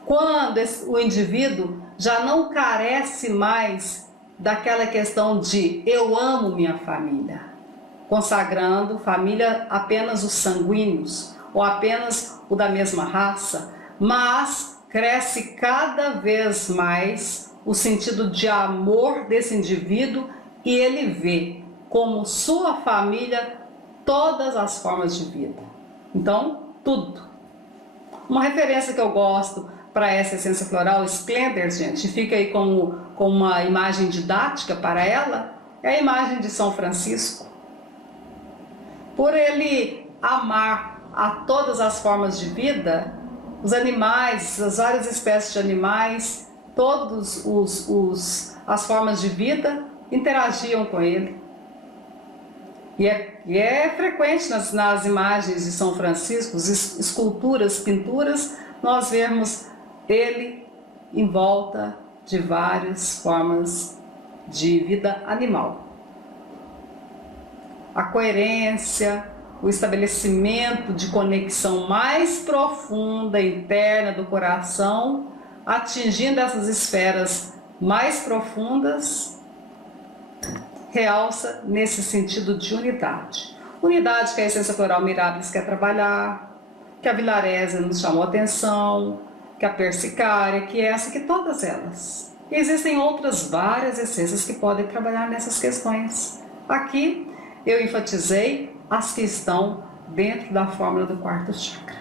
Quando o indivíduo já não carece mais daquela questão de eu amo minha família, consagrando família apenas os sanguíneos ou apenas o da mesma raça, mas cresce cada vez mais o sentido de amor desse indivíduo e ele vê como sua família todas as formas de vida. Então, tudo. Uma referência que eu gosto para essa essência floral, Splendor, gente, fica aí como uma imagem didática para ela, é a imagem de São Francisco. Por ele amar a todas as formas de vida, os animais, as várias espécies de animais, todas as formas de vida interagiam com ele. E é frequente nas imagens de São Francisco, esculturas, pinturas, nós vemos ele em volta de várias formas de vida animal. A coerência, o estabelecimento de conexão mais profunda, interna do coração, atingindo essas esferas mais profundas, realça nesse sentido de unidade. Unidade que a essência floral Mirabilis quer trabalhar, que a Vilarésia nos chamou a atenção, que a persicária, que todas elas. E existem outras várias essências que podem trabalhar nessas questões. Aqui eu enfatizei as que estão dentro da fórmula do quarto chakra.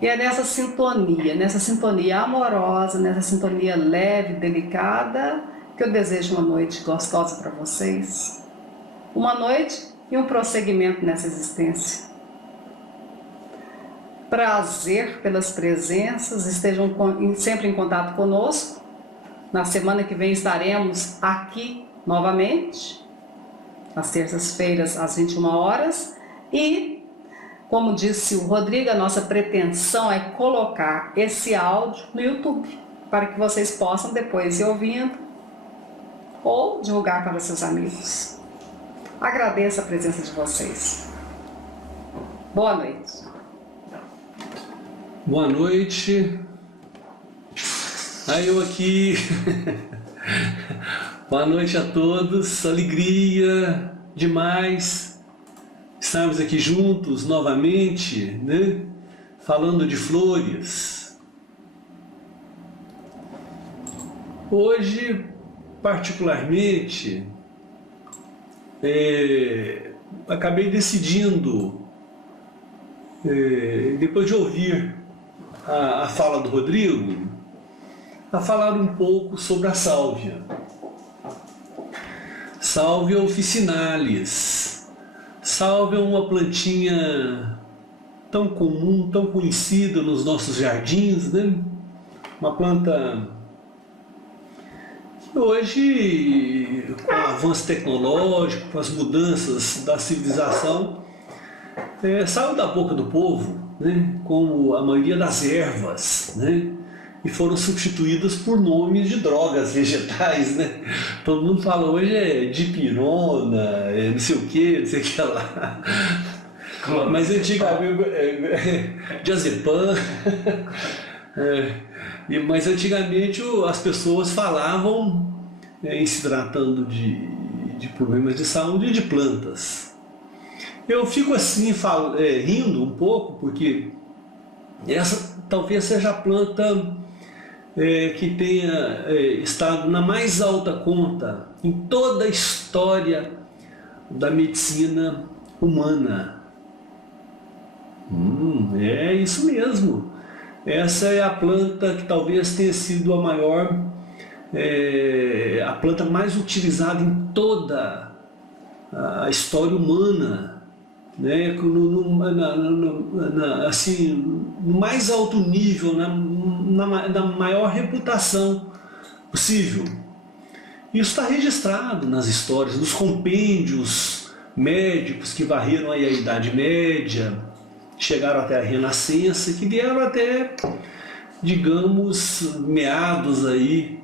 E é nessa sintonia amorosa, nessa sintonia leve, delicada, que eu desejo uma noite gostosa para vocês. Uma noite e um prosseguimento nessa existência. Prazer pelas presenças, estejam sempre em contato conosco. Na semana que vem estaremos aqui novamente, às terças-feiras, às 21 horas. E, como disse o Rodrigo, a nossa pretensão é colocar esse áudio no YouTube, para que vocês possam depois ir ouvindo ou divulgar para seus amigos. Agradeço a presença de vocês. Boa noite. Boa noite. Aí eu aqui. Boa noite a todos. Alegria demais estarmos aqui juntos novamente, né? Falando de flores. Hoje, particularmente, acabei decidindo, depois de ouvir a fala do Rodrigo, a falar um pouco sobre a sálvia. Sálvia officinalis. Sálvia é uma plantinha tão comum, tão conhecida nos nossos jardins, né? Uma planta que hoje, com o avanço tecnológico, com as mudanças da civilização, saiu da boca do povo, né? Como a maioria das ervas, né? E foram substituídas por nomes de drogas vegetais, né? Todo mundo fala hoje dipirona, não sei o que, não sei o que lá. Mas antigamente, diazepam. Mas antigamente as pessoas falavam, em se tratando de problemas de saúde, de plantas. Eu fico assim, rindo um pouco, porque essa talvez seja a planta que tenha estado na mais alta conta em toda a história da medicina humana. É isso mesmo. Essa é a planta que talvez tenha sido a maior, a planta mais utilizada em toda a história humana, né? Assim, no mais alto nível, na maior reputação possível. Isso está registrado nas histórias, nos compêndios médicos que varreram aí a Idade Média, chegaram até a Renascença, que vieram até, digamos, meados aí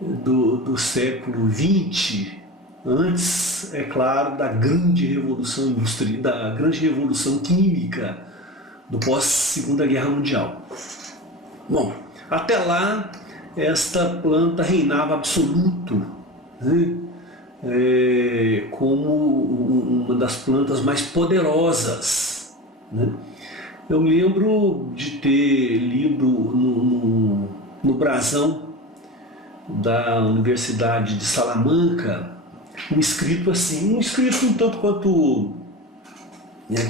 do século XX, antes, é claro, da grande revolução industrial, da grande revolução química do pós-Segunda Guerra Mundial. Bom, até lá esta planta reinava absoluto, né? Como uma das plantas mais poderosas, né? Eu me lembro de ter lido no brasão da Universidade de Salamanca um escrito assim, um escrito um tanto quanto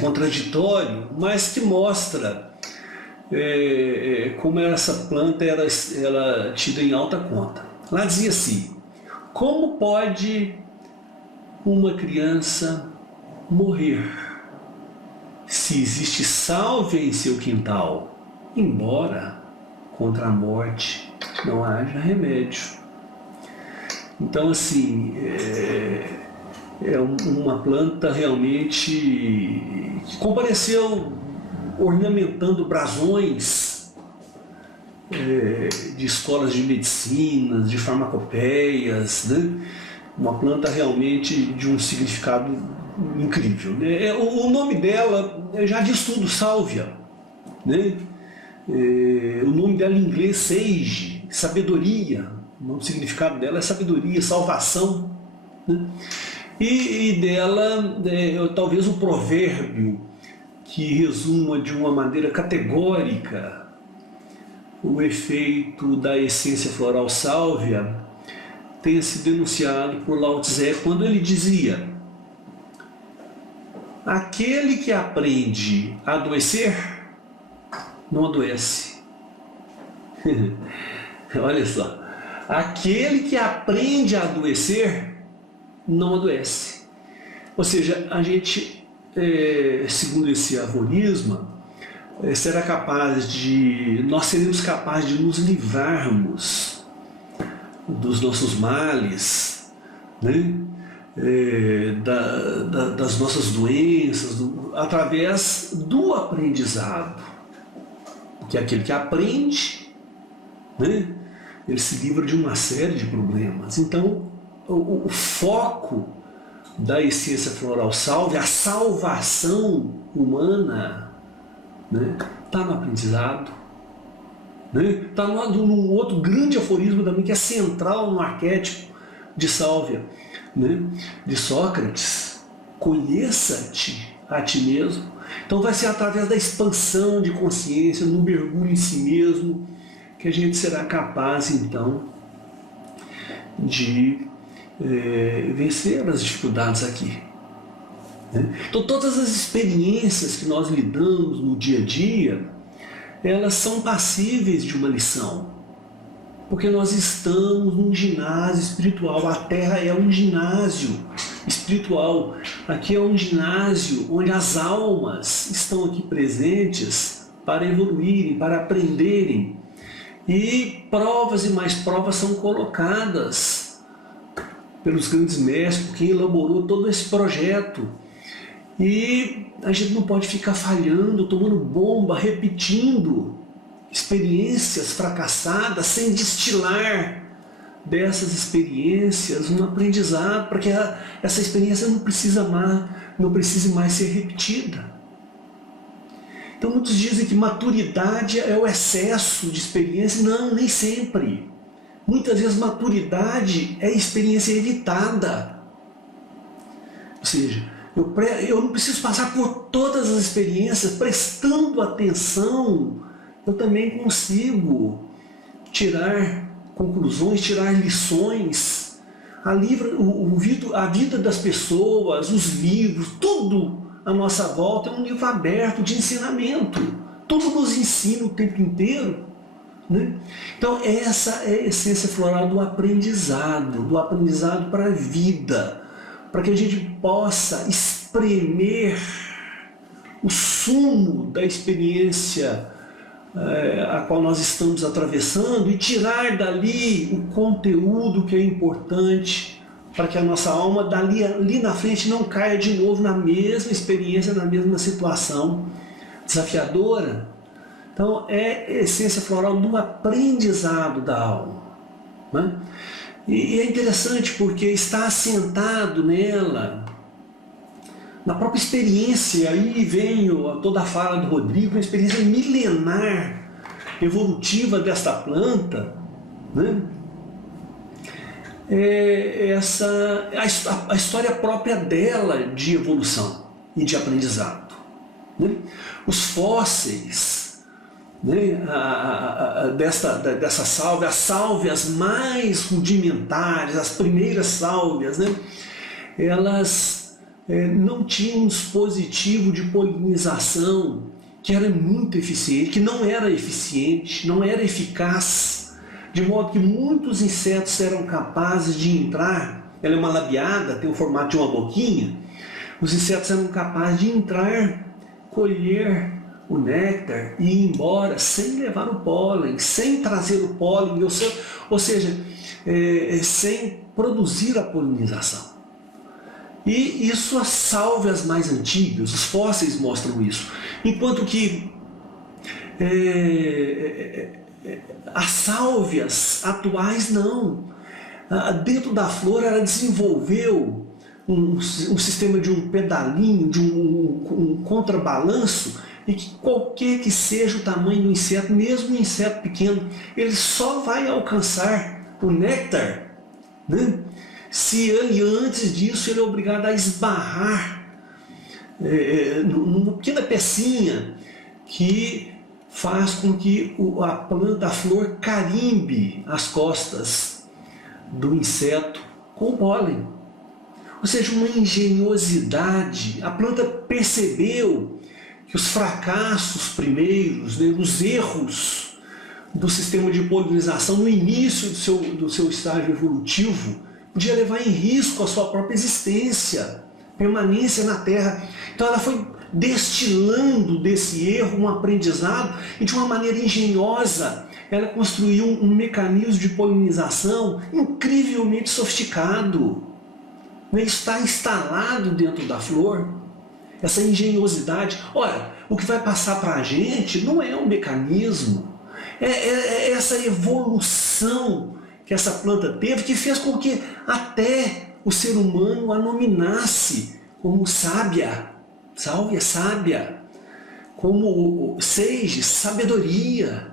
contraditório, mas que mostra como essa planta era tida em alta conta. Lá dizia assim: como pode uma criança morrer se existe sálvia em seu quintal, embora contra a morte não haja remédio? Então, assim, é uma planta realmente que compareceu ornamentando brasões de escolas de medicina, de farmacopeias, né? Uma planta realmente de um significado incrível, né? O nome dela já diz tudo, sálvia, né? O nome dela em inglês, sage, sabedoria. O significado dela é sabedoria, salvação, né? E dela, talvez o provérbio que resuma de uma maneira categórica o efeito da essência floral sálvia tenha sido denunciado por Lao Tse quando ele dizia: aquele que aprende a adoecer, não adoece. Olha só, aquele que aprende a adoecer, não adoece. Ou seja, a gente, segundo esse aforisma, nós seremos capazes de nos livrarmos dos nossos males, né? Das nossas doenças, através do aprendizado. Porque aquele que aprende, né, ele se livra de uma série de problemas. Então, o foco da essência floral sálvia, a salvação humana, né, está no aprendizado. Está num outro grande aforismo também, que é central no arquétipo de Sálvia, né, de Sócrates: conheça-te a ti mesmo. Então vai ser através da expansão de consciência, no mergulho em si mesmo, que a gente será capaz então de vencer as dificuldades aqui. Então todas as experiências que nós lidamos no dia a dia, elas são passíveis de uma lição, porque nós estamos num ginásio espiritual. A Terra é um ginásio espiritual. Aqui é um ginásio onde as almas estão aqui presentes para evoluírem, para aprenderem. E provas e mais provas são colocadas pelos grandes mestres, por quem elaborou todo esse projeto. E a gente não pode ficar falhando, tomando bomba, repetindo experiências fracassadas, sem destilar dessas experiências um aprendizado, para que essa experiência não precise mais ser repetida. Então muitos dizem que maturidade é o excesso de experiência. Não, nem sempre. Muitas vezes maturidade é experiência evitada. Ou seja, eu não preciso passar por todas as experiências. Prestando atenção, eu também consigo tirar conclusões, tirar lições. A vida das pessoas, os livros, tudo à nossa volta é um livro aberto de ensinamento. Tudo nos ensina o tempo inteiro, né? Então essa é a essência floral do aprendizado para a vida, para que a gente possa espremer o sumo da experiência a qual nós estamos atravessando e tirar dali o conteúdo que é importante para que a nossa alma ali na frente não caia de novo na mesma experiência, na mesma situação desafiadora. Então é a essência floral do aprendizado da alma, né? E é interessante porque está assentado nela, na própria experiência. Aí vem toda a fala do Rodrigo, uma experiência milenar, evolutiva desta planta, né? A história própria dela de evolução e de aprendizado, né? Os fósseis, né, dessa sálvia, as sálvias mais rudimentares, as primeiras sálvias, né, elas não tinham um dispositivo de polinização que era muito eficiente, que não era eficiente, não era eficaz, de modo que muitos insetos eram capazes de entrar. Ela é uma labiada, tem o formato de uma boquinha. Os insetos eram capazes de entrar, colher o néctar e ir embora sem levar o pólen, sem trazer o pólen, ou seja, sem produzir a polinização. E isso as sálvias mais antigas, os fósseis mostram isso. Enquanto que as sálvias atuais não. Dentro da flor ela desenvolveu um sistema de um pedalinho, de um contrabalanço, e que qualquer que seja o tamanho do inseto, mesmo um inseto pequeno, ele só vai alcançar o néctar, né, se ele, antes disso, ele é obrigado a esbarrar numa pequena pecinha que faz com que a planta, a flor, carimbe as costas do inseto com o pólen. Ou seja, uma engenhosidade. A planta percebeu que os fracassos primeiros, né, os erros do sistema de polinização no início do seu estágio evolutivo podia levar em risco a sua própria existência, permanência na Terra. Então ela foi destilando desse erro um aprendizado e de uma maneira engenhosa ela construiu um mecanismo de polinização incrivelmente sofisticado. Está instalado dentro da flor essa engenhosidade. Ora, o que vai passar para a gente não é um mecanismo, é essa evolução que essa planta teve, que fez com que até o ser humano a nominasse como sábia, sálvia sábia, como sage, sabedoria.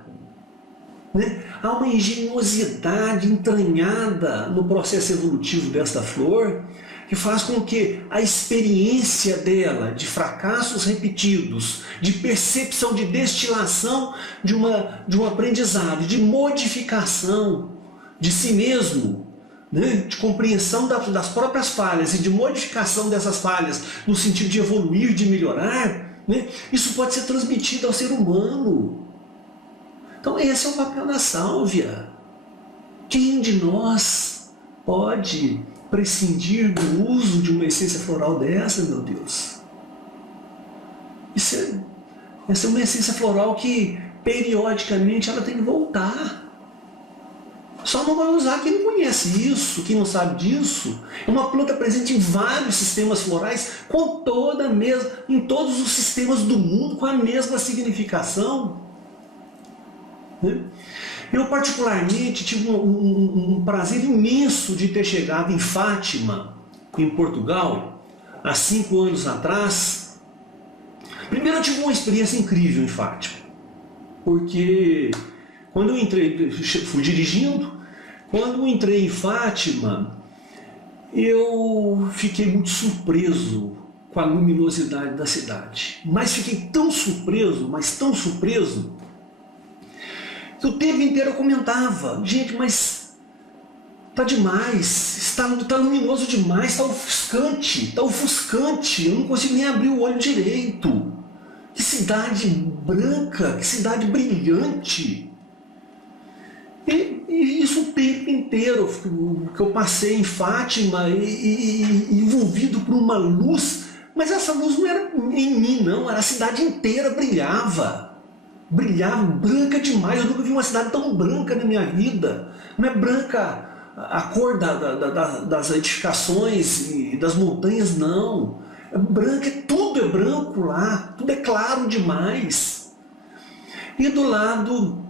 Né? Há uma engenhosidade entranhada no processo evolutivo desta flor que faz com que a experiência dela de fracassos repetidos, de percepção, de destilação de um aprendizado, de modificação de si mesmo, né? De compreensão das próprias falhas e de modificação dessas falhas no sentido de evoluir, de melhorar, né? Isso pode ser transmitido ao ser humano. Então esse é o papel da sálvia. Quem de nós pode prescindir do uso de uma essência floral dessa, meu Deus? Essa é uma essência floral que periodicamente ela tem que voltar. Só não vai usar quem não conhece isso, quem não sabe disso. É uma planta presente em vários sistemas florais, com em todos os sistemas do mundo, com a mesma significação. Eu particularmente tive um prazer imenso de ter chegado em Fátima, em Portugal, há 5 anos atrás. Primeiro eu tive uma experiência incrível em Fátima, porque quando eu entrei, fui dirigindo, quando eu entrei em Fátima, eu fiquei muito surpreso com a luminosidade da cidade. Mas fiquei tão surpreso, que o tempo inteiro eu comentava: gente, mas tá demais, está luminoso demais, está ofuscante, eu não consigo nem abrir o olho direito. Que cidade branca, que cidade brilhante. E isso o tempo inteiro que eu passei em Fátima, envolvido por uma luz, mas essa luz não era em mim não, era a cidade inteira brilhava branca demais. Eu nunca vi uma cidade tão branca na minha vida. Não é branca a cor das edificações e das montanhas, não. É branca, tudo é branco lá, tudo é claro demais. E do lado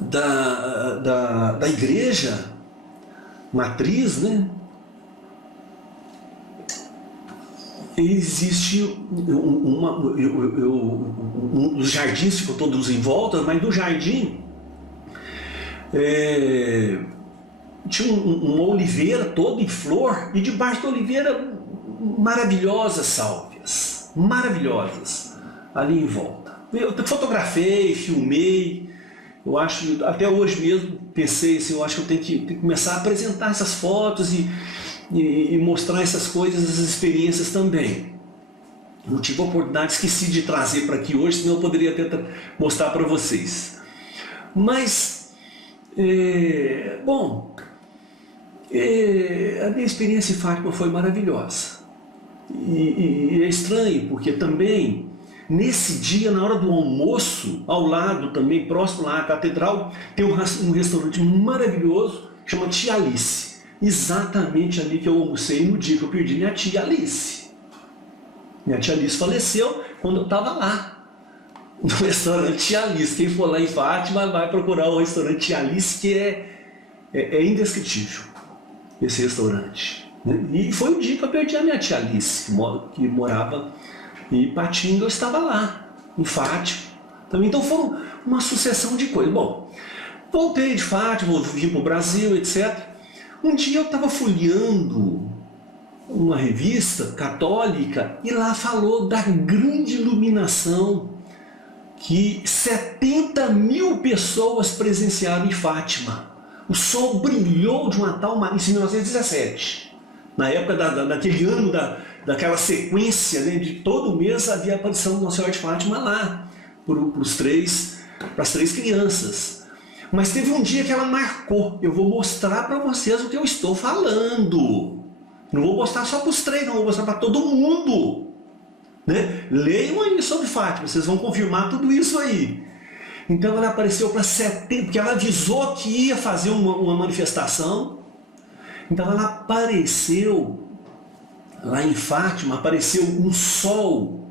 da igreja matriz, né, existe os jardins ficam todos em volta, mas do jardim tinha uma oliveira toda em flor, e debaixo da oliveira maravilhosas sálvias, maravilhosas ali em volta. Eu fotografei, filmei. Eu acho, até hoje mesmo pensei assim, eu acho que eu tenho que começar a apresentar essas fotos e mostrar essas coisas, essas experiências também. Não tive a oportunidade, esqueci de trazer para aqui hoje, senão eu poderia até mostrar para vocês. Mas, a minha experiência em Fátima foi maravilhosa. E é estranho, porque também, nesse dia, na hora do almoço, ao lado também, próximo lá à catedral, tem um restaurante maravilhoso, chama Tia Alice. Exatamente ali que eu almocei no dia que eu perdi minha tia Alice. Minha tia Alice faleceu quando eu estava lá, no restaurante Tia Alice. Quem for lá em Fátima vai procurar o restaurante Tia Alice, que é indescritível, esse restaurante. E foi o dia que eu perdi a minha tia Alice, que morava em Ipatinga. Eu estava lá, em Fátima. Então foram uma sucessão de coisas. Bom, voltei de Fátima, vim para o Brasil, etc. Um dia eu estava folheando uma revista católica e lá falou da grande iluminação que 70 mil pessoas presenciaram em Fátima. O sol brilhou de uma tal maneira, em 1917. Na época daquele ano, daquela sequência, né, de todo mês havia a aparição de Nossa Senhora de Fátima lá, para as três crianças. Mas teve um dia que ela marcou. Eu vou mostrar para vocês o que eu estou falando. Não vou mostrar só para os três, não, vou mostrar para todo mundo. Né? Leiam aí sobre Fátima, vocês vão confirmar tudo isso aí. Então ela apareceu para 70, porque ela avisou que ia fazer uma manifestação. Então ela apareceu lá em Fátima, apareceu um sol.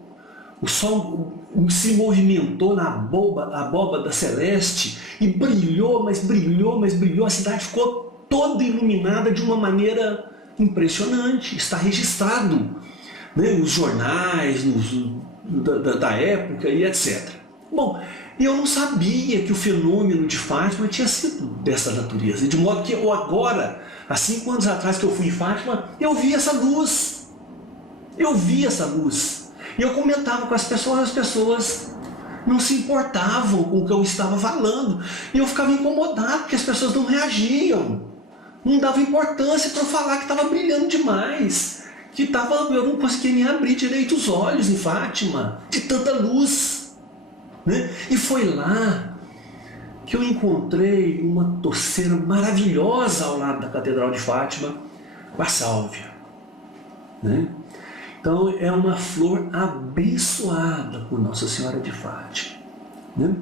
O sol se movimentou na abóbada celeste e brilhou, mas brilhou, mas brilhou. A cidade ficou toda iluminada de uma maneira impressionante. Está registrado, né, nos jornais da época e etc. Bom, eu não sabia que o fenômeno de Fátima tinha sido dessa natureza. De modo que eu agora, há 5 anos atrás que eu fui em Fátima, eu vi essa luz. Eu vi essa luz. E eu comentava com as pessoas não se importavam com o que eu estava falando. E eu ficava incomodado, porque as pessoas não reagiam. Não davam importância para eu falar que estava brilhando demais. Eu não conseguia nem abrir direito os olhos em Fátima, de tanta luz. Né? E foi lá que eu encontrei uma torceira maravilhosa ao lado da Catedral de Fátima, com a sálvia. Né? Então é uma flor abençoada por Nossa Senhora de Fátima. Né?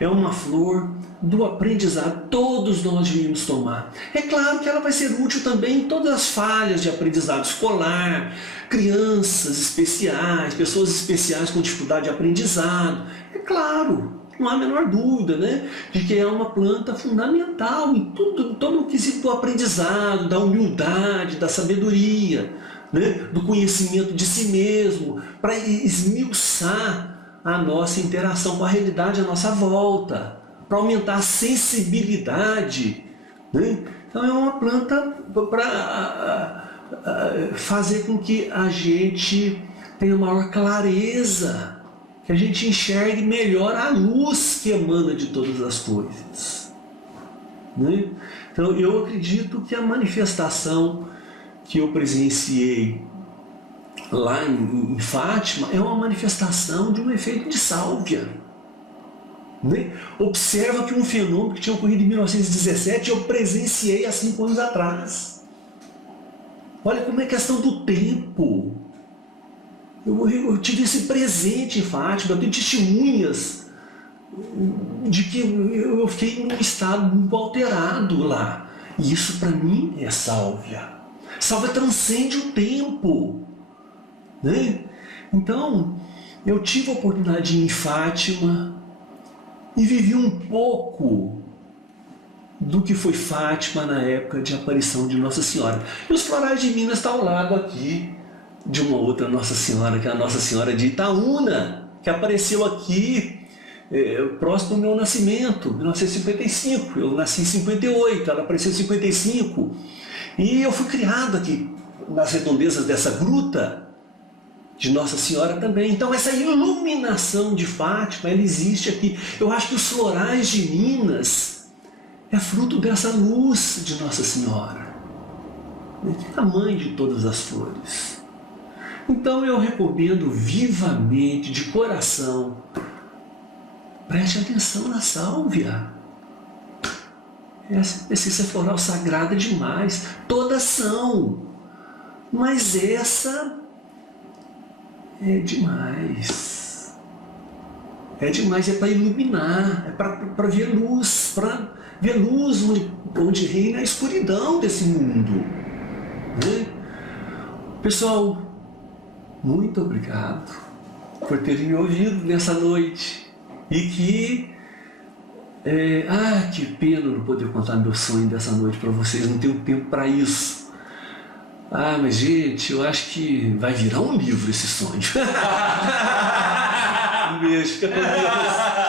É uma flor do aprendizado, todos nós devíamos tomar. É claro que ela vai ser útil também em todas as falhas de aprendizado escolar, crianças especiais, pessoas especiais com dificuldade de aprendizado. É claro, não há a menor dúvida, né, de que é uma planta fundamental em todo o quesito do aprendizado, da humildade, da sabedoria, né, do conhecimento de si mesmo, para esmiuçar a nossa interação com a realidade à nossa volta, para aumentar a sensibilidade. Né? Então é uma planta para fazer com que a gente tenha maior clareza, que a gente enxergue melhor a luz que emana de todas as coisas. Né? Então eu acredito que a manifestação que eu presenciei lá em Fátima é uma manifestação de um efeito de sálvia. Né? Observa que um fenômeno que tinha ocorrido em 1917 eu presenciei há 5 anos atrás. Olha como é questão do tempo. Eu tive esse presente em Fátima, eu tenho testemunhas de que eu fiquei num estado muito alterado lá. E isso para mim é sálvia. Sálvia transcende o tempo. Né? Então, eu tive a oportunidade de ir em Fátima e vivi um pouco do que foi Fátima na época de aparição de Nossa Senhora. E os florais de Minas estão ao lado aqui de uma outra Nossa Senhora, que é a Nossa Senhora de Itaúna, que apareceu aqui próximo do meu nascimento, 1955. Eu nasci em 58, ela apareceu em 55. E eu fui criado aqui nas redondezas dessa gruta de Nossa Senhora também. Então essa iluminação de Fátima, ela existe aqui. Eu acho que os florais de Minas é fruto dessa luz de Nossa Senhora, a mãe de todas as flores. Então eu recomendo vivamente, de coração, preste atenção na sálvia. Essa essência floral sagrada demais, todas são, mas essa é demais. É demais, é para iluminar, é para ver luz, onde reina a escuridão desse mundo. Né? Pessoal, muito obrigado por terem me ouvido nessa noite. E que pena não poder contar meu sonho dessa noite para vocês, não tenho tempo para isso. Mas gente, eu acho que vai virar um livro esse sonho. Um beijo, fica com Deus.